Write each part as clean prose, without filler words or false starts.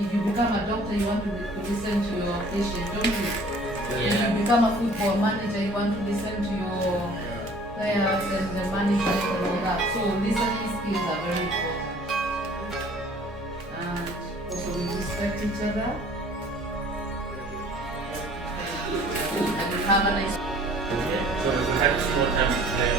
If you become a doctor, you want to listen to your patient, don't you? Yeah. If you become a football manager, you want to listen to your players and the management and all that. So listening skills are very important. And also we respect each other. And we have a nice. So we had some more time to play.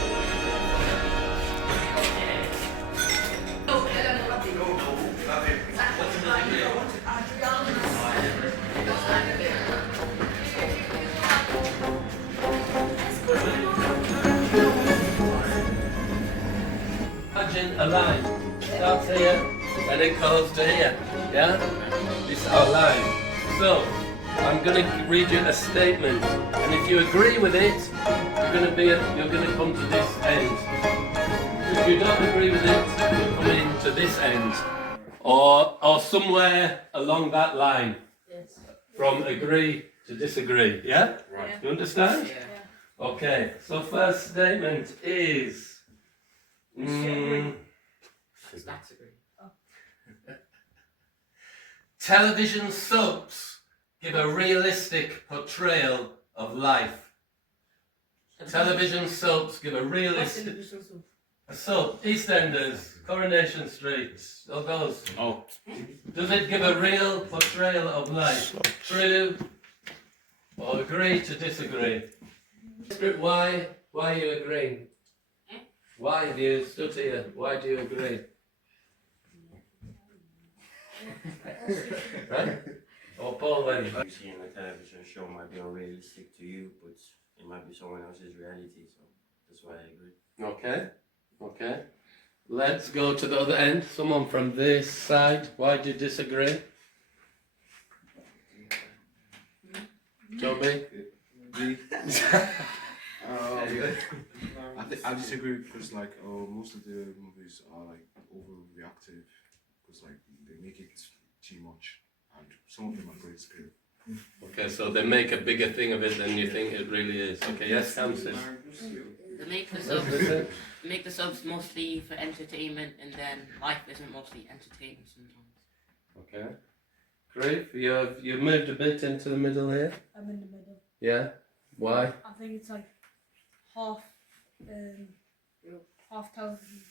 Imagine a line starts here and it goes to here. Yeah? This is our line. So I'm going to read you a statement, and if you agree with it, you're going to come to this end. If you don't agree with it, you'll come into this end, or somewhere along that line. Yes. From agree to disagree. Yeah? Right. You understand? Yeah. Okay. So first statement is. Television soaps give a realistic portrayal of life. Television soaps give a realistic. A soap, EastEnders, Coronation Street, all those. Oh. Does it give a real portrayal of life? True or agree to disagree? Why are you agreeing? Why have you stood here? Why do you agree? Right? Or Paul then? What you see in a television show might be unrealistic to you, but it might be someone else's reality, so that's why I agree. Okay. Okay. Let's go to the other end. Someone from this side. Why do you disagree? Toby? I disagree because most of the movies are like overreactive because like they make it too much, and some of them are great scale. Okay, so they make a bigger thing of it than you think it really is. Okay, yes, Samson. They make the subs mostly for entertainment, and then life isn't mostly entertainment sometimes. Okay. Great. You've moved a bit into the middle here. I'm in the middle. Yeah. Why? I think it's like half television.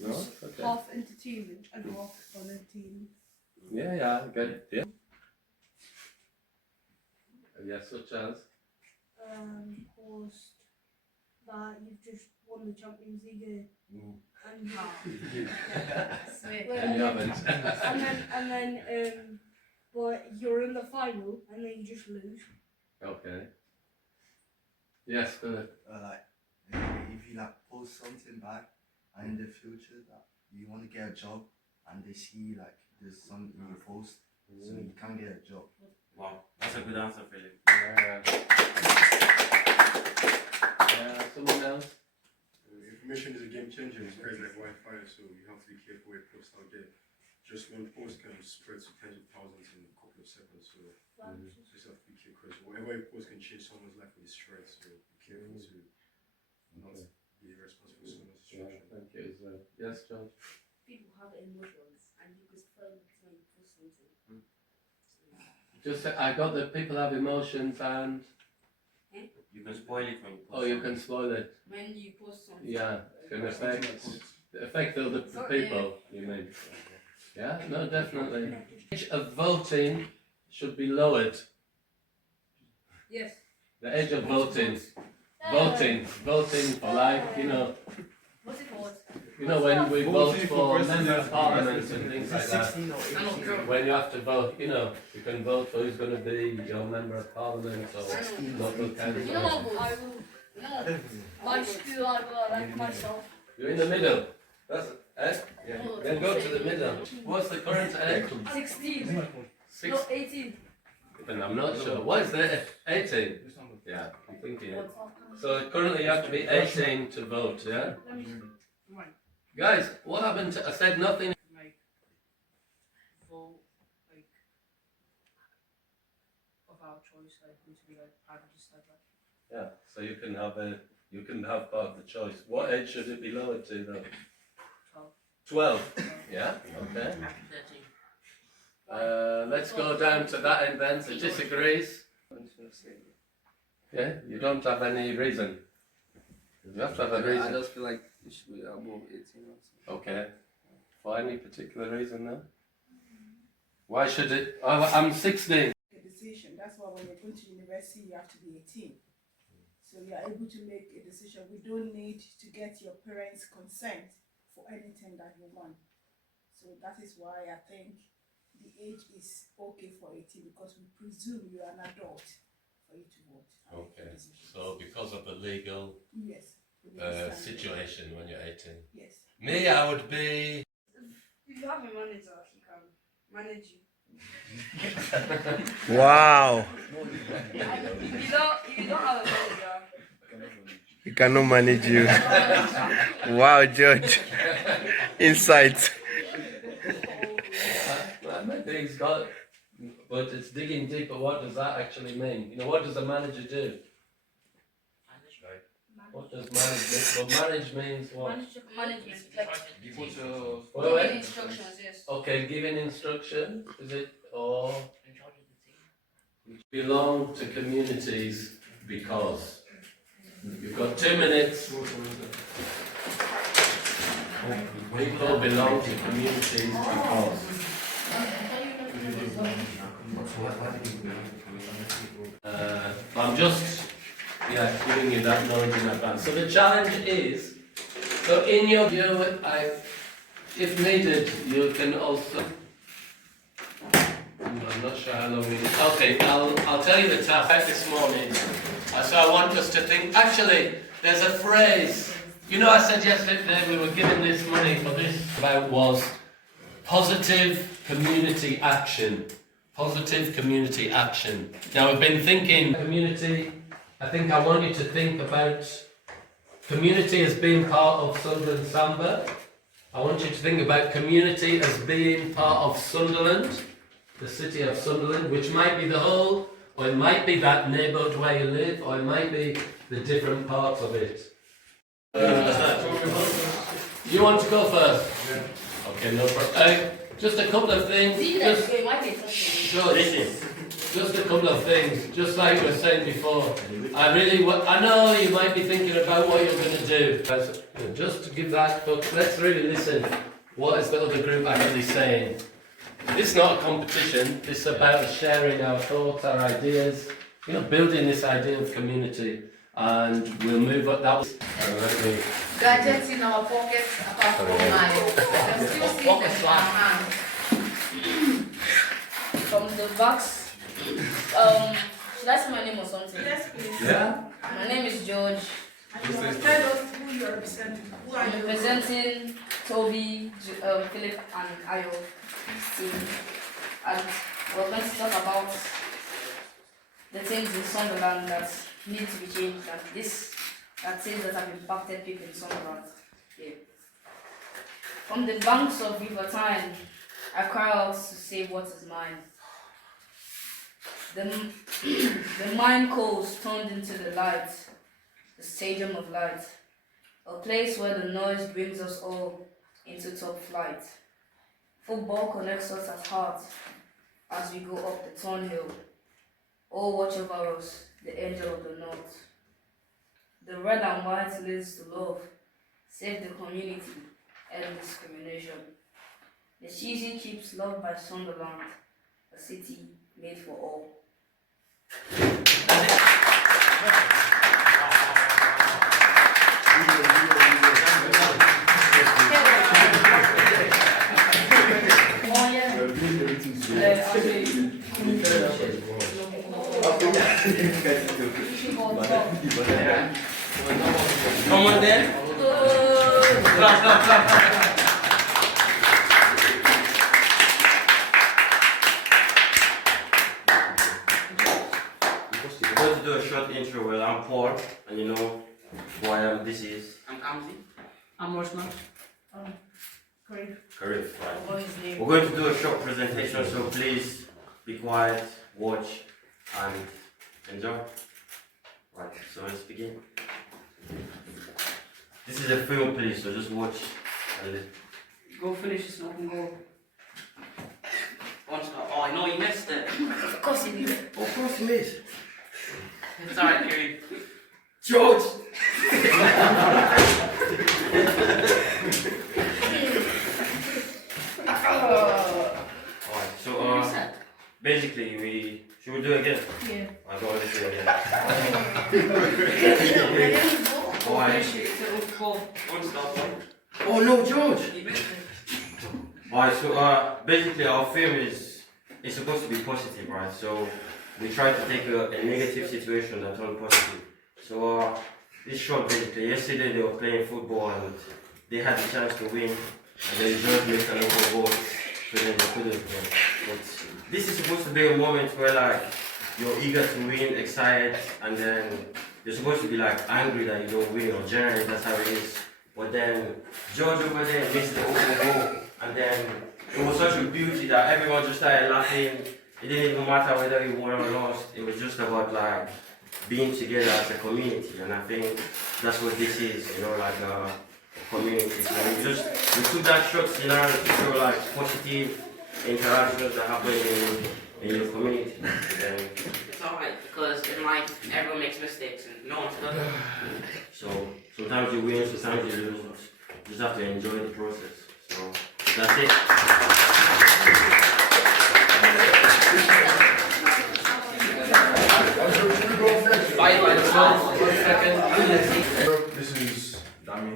No. Okay. Half entertainment and half entertainment. Yeah. Good. Yeah. Yes, such as. Caused that you've just won the Champions League and And you haven't. and then but you're in the final and then you just lose. Okay. Yes, good. If you post something back and in the future that you want to get a job and they see there's something you post, so you can't get a job. Wow, that's a good answer, Philip. Someone else? Information is a game changer. It's crazy like Wi-Fi, so you have to be careful where posts out there. Just one post can spread to tens of thousands in a couple of seconds, so just have to be careful because whatever you post can change someone's life with this thread. So be careful to not be irresponsible for someone's destruction. Thank you. Yes, George. People have emotions, and you could spoil it when you post something. Just I got that people have emotions and. You can spoil it when you post. Oh, you can spoil it. When you post something. Yeah, it can affect other people. You mean? Yeah, no, definitely. The age of voting should be lowered. Yes. The age of voting for life. What's it called? When we vote for member of parliament and things like that. When you have to vote, you can vote for who's going to be your member of parliament or local council. You know what? I will. My school, I will elect myself. You're in the middle. That's Yeah. Then go to the middle. What's the current age? 16. No, 18. And I'm not sure. What is the 18? Yeah, I'm thinking it. So currently you have to be 18 to vote, yeah? Guys, what happened to, I said nothing. Vote, of our choice, who to be private, just like that. Yeah, so you can have part of the choice. What age should it be lowered to though? 12. Yeah? Okay. 13. Let's go down to that end then. So disagrees. Yeah? You don't have any reason. You have to have a I reason. just feel like it should be above 18 also. Okay. For any particular reason then? Why should it? I'm 16. A decision. That's why when you're going to university, you have to be 18. So you are able to make a decision. We don't need to get your parents' consent for anything that you want. So that is why I think the age is okay for 18 because we presume you are an adult for you to vote. and make Okay. decisions. So because of the legal Yes. we understand. situation when you're 18. Yes. Me, I would be. If you have a manager, he can manage you. Wow. If you don't have a manager, He cannot manage you. Wow, George. Insight. Maybe he's got, but it's digging deeper. What does that actually mean? You know, what does a manager do? What does manage mean? Well, manage means what? management, like Wait, giving wait. instructions, yes. Okay, giving instructions, is it? Or belong to communities because. You've got 2 minutes. People belong to communities because. I'm just giving you that knowledge in advance. So the challenge is, so in your view, if needed, you can also. I'm not sure how long we need. Okay, I'll tell you the task this morning. So I want us to think. Actually, there's a phrase. You know, I said yesterday we were given this money for this. About was positive community action. Positive community action. Now we've been thinking community. I think I want you to think about community as being part of Sunderland Samba. I want you to think about community as being part of Sunderland, the city of Sunderland, which might be the whole, or it might be that neighbourhood where you live, or it might be the different parts of it. You want to go first? Yeah. Okay, no problem. Just a couple of things. Just a couple of things. Just like we were saying before. I know you might be thinking about what you're going to do. Just to give that, but let's really listen. What is the other group actually saying? This is not a competition. This is about sharing our thoughts, our ideas. You know, building this idea of community. And we'll move up. That was. Gadgets in our pockets apart from mine. I can still see them in our hands. from the box. Should I say my name or something? Yes, please. Yeah? My name is George. And tell us who you are representing. Who are I'm you representing Toby, Philip, and Ayo team. And we're going to talk about the things in Sunderland that need to be changed, and things that have impacted people in Sunderland. Yeah. From the banks of River Tyne, I cry out to save what is mine. The mine coals turned into the light, the stadium of light, a place where the noise brings us all into top flight. Football connects us at heart as we go up the Thornhill. Oh, watch over us, the angel of the north. The red and white leads to love, save the community, end discrimination. The cheesy keeps loved by Sunderland, a city made for all. Come on then. Clap. I'm going to do a short intro. Well, I'm Paul, and you know who I am. This is I'm Kamsi. I'm Rosman. Great. Karif. Right. What is his name? We're going to do a short presentation, so please be quiet, watch, and enjoy. Right, so let's begin. This is a film, please, so just watch and listen. Go finish this open goal. One stop. Oh, no, you missed it. Of course you did. Of course, mate. It's alright, Kiri. George! Alright, so basically we should we do it again? Yeah. I don't want to do it again. Alright. One stop. Oh no, George! You missed it. Alright, so basically our film is supposed to be positive, right? So we try to take a negative situation and turn positive. So this short basically, yesterday they were playing football and they had the chance to win and they just missed an open goal, so then they couldn't win. But this is supposed to be a moment where like you're eager to win, excited, and then you're supposed to be like angry that you don't win, or generally that's how it is. But then George over there missed the open goal, and then it was such a beauty that everyone just started laughing. It didn't even matter whether you won or lost. It was just about like being together as a community, and I think that's what this is, you know, like a community. So we took that short scenario to show like positive interactions that happen in your community. And It's alright, because in life, everyone makes mistakes and no one's perfect. so sometimes you win, sometimes you lose. You just have to enjoy the process. So that's it. Bye by the 1 second. This is Dami.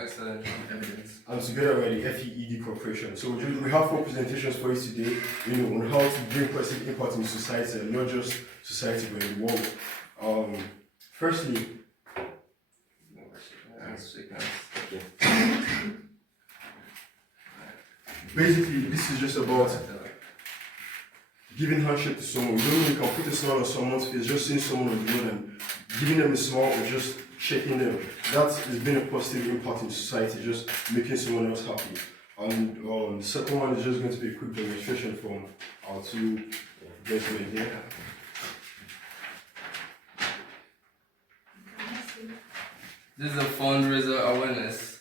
Excellent evidence. I'm together with the FEED Corporation. So we have 4 presentations for you today, you know, on how to bring positive impact in society, and not just society but in the world. Firstly, basically this is just about giving handshake to someone. You don't really can put a smile on someone's face, just seeing someone on the road and giving them a smile or just shaking them. That has been a positive impact in society, just making someone else happy. And the second one is just going to be a quick demonstration from our 2 gentlemen here. This is a fundraiser awareness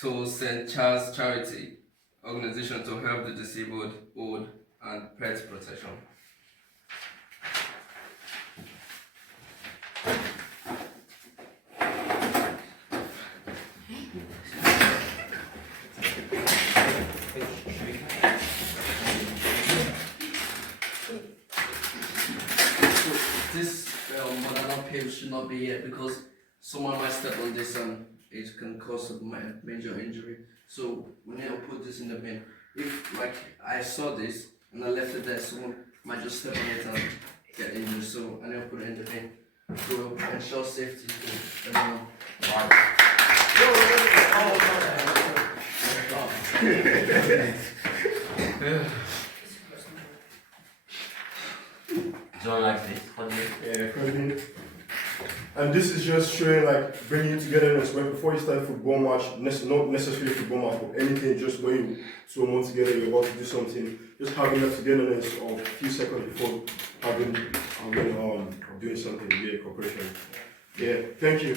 to St. Charles Charity organization to help the disabled, old, and pet protection. This banana peel should not be here because someone might step on this and it can cause a major injury. So we need to put this in the bin. If like I saw this and I left it there, someone might just step on it and get injured. So I need to put it in the bin to ensure safety for everyone. Don't like this. Yeah, and this is just showing like bringing togetherness when before you start a football match, not necessarily a football match, but anything, just when you 2 months together, you're about to do something, just having that togetherness of a few seconds before doing something, yeah, cooperation. Yeah, thank you.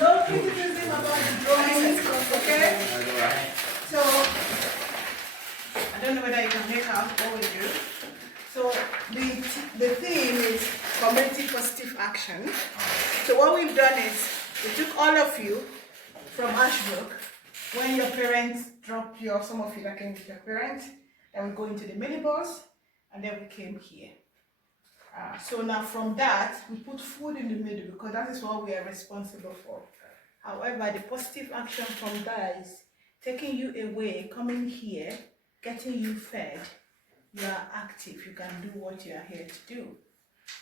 No criticism about the drawings, okay? So, I don't know whether you can make out what we do. So, the theme is community positive action. So what we've done is, we took all of you from Ashbrook, when your parents dropped you off, some of you that came with your parents, then we go into the minibus, and then we came here. So now from that, we put food in the middle because that is what we are responsible for. However, the positive action from that is taking you away, coming here, getting you fed. You are active, you can do what you are here to do.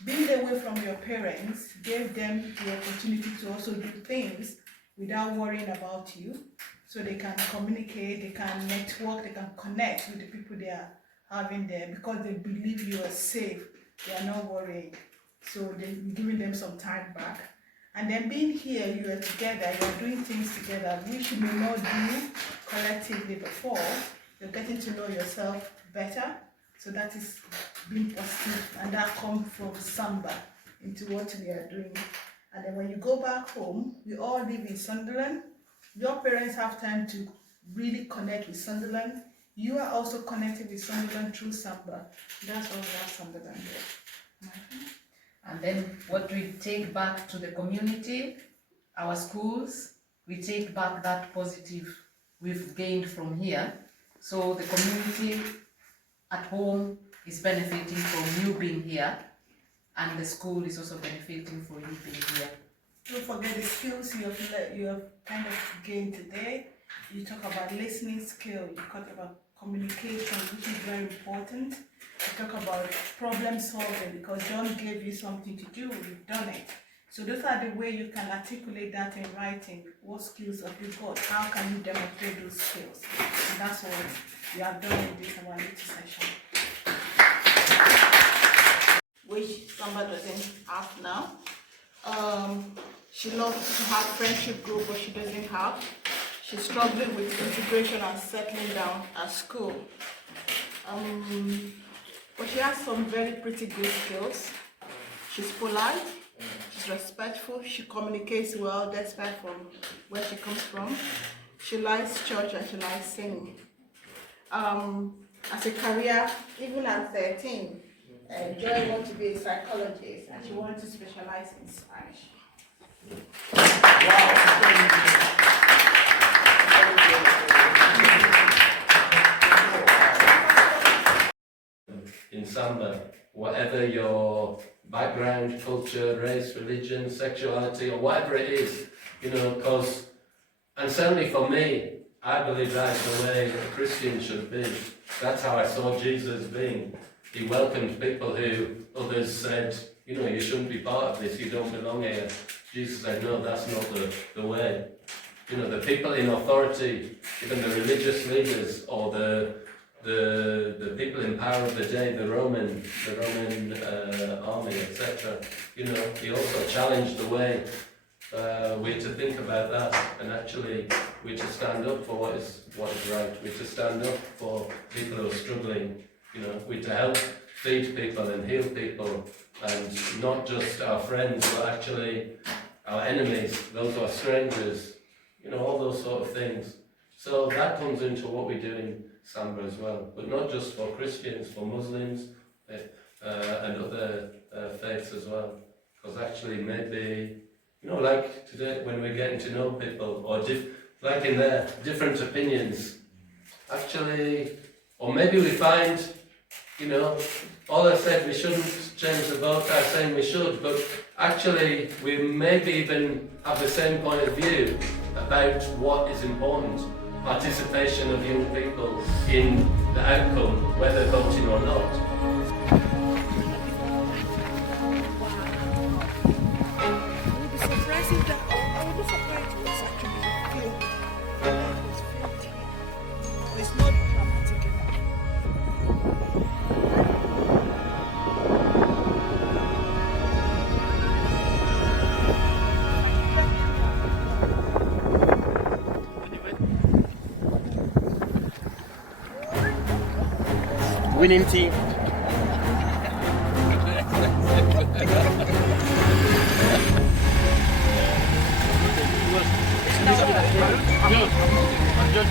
Being away from your parents gave them the opportunity to also do things without worrying about you. So they can communicate, they can network, they can connect with the people they are having there because they believe you are safe. They are not worrying. So they're giving them some time back. And then being here, you are together, you are doing things together, which you may not do collectively before. You're getting to know yourself better. So that is being positive, and that comes from Samba into what we are doing. And then when you go back home, we all live in Sunderland. Your parents have time to really connect with Sunderland. You are also connected with Sunderland through Samba. That's why we have Sunderland there. And then what we take back to the community, our schools, we take back that positive we've gained from here. So the community at home is benefiting from you being here, and the school is also benefiting from you being here. Don't forget the skills you have kind of gained today. You talk about listening skill, you talk about communication, which is very important. You talk about problem solving, because John gave you something to do, you've done it. So those are the way you can articulate that in writing. What skills have you got? How can you demonstrate those skills? And that's what we have done in this our little session, which Samba doesn't have now. She loves to have friendship group, but she doesn't have. She's struggling with integration and settling down at school. But she has some very pretty good skills. She's polite, she's respectful, she communicates well despite from where she comes from. She likes church and she likes singing. As a career, even at 13, Joy wanted to be a psychologist and she wanted to specialize in Spanish. In Samba, whatever your background, culture, race, religion, sexuality, or whatever it is, because, and certainly for me, I believe that's the way a Christian should be. That's how I saw Jesus being. He welcomed people who others said, you shouldn't be part of this, you don't belong here. Jesus said, no, that's not the way. The people in authority, even the religious leaders or the people in power of the day, the Roman army, etc. He also challenged the way we're to think about that, and actually we're to stand up for what is right. We're to stand up for people who are struggling. We're to help feed people and heal people, and not just our friends, but actually our enemies, those who are strangers. All those sort of things. So that comes into what we do in Samba as well, but not just for Christians, for Muslims and other faiths as well. Because actually maybe, like today when we're getting to know people, or like in their different opinions, actually, or maybe we find, all I said we shouldn't change the vote, I'm saying we should, but actually we maybe even have the same point of view about what is important. Participation of young people in the outcome, whether voting or not. It's not dramatic enough. Winning team. Good.